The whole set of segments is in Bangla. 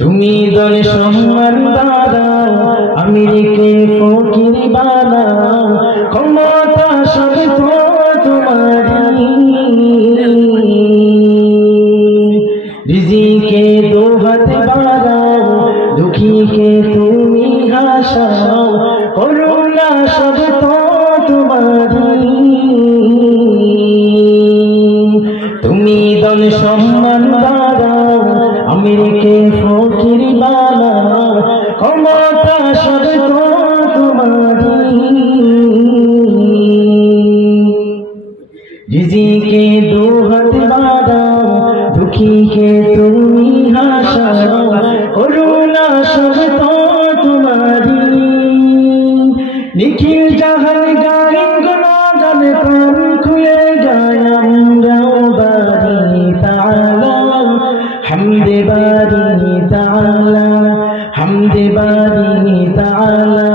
তুমি দল সম্মান দাও আমিরকে ফকির বানাও ক্ষমতা সব তোমারই রিজিকে দো হাত বাড়াও দুঃখীকে তুমি হাসাও করুণা সব তোমারই তুমি দল সম্মান দাও আমিরকে ফকির বানাও ক্ষমতা সব তোমারই রিজিকে দো হাত বাড়াও দুঃখীকে তুমি হাসাও করুণা সব তোমারই নিখিল জাহান গায়ে গুনাহগান প্রাণ খুলে গায় আমরাও বারি তাআলা হামদে বারি তাআলা হামদে বারি তাআলা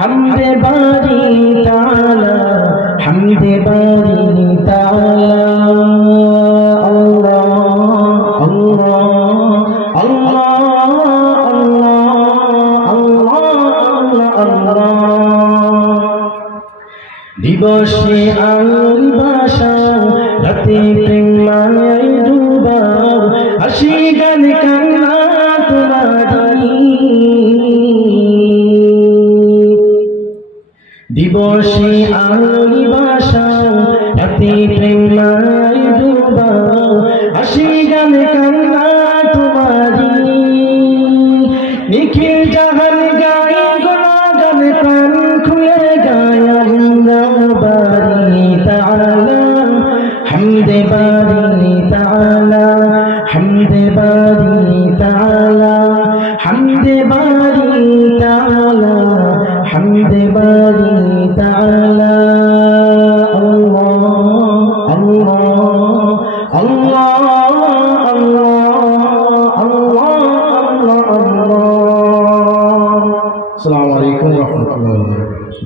হামদে বারি তাআলা হামদে বারি তাআলা দিবসে আলোর ভাষাও রাতে প্রেমায় ডুবাও হাসি গান কান্না তোমারই দিবসে আলোর ভাষাও রাতে প্রেমায় ডুবাও হাসি গান কান্না তোমারই নিখিল জাহান গায়ে গুনাহগান প্রাণ খুলে গায় আমরাও বারি তাআলা হামদে বারি তাআলা হামদে বারি তাআলা হামদে বারি তাআলা হামদে বারি তাআলা আল্লাহ আল্লাহ আল্লাহ আল্লাহ। আসসালামু আলাইকুম ওয়া রাহমাতুল্লাহি ওয়া বারাকাতুহু।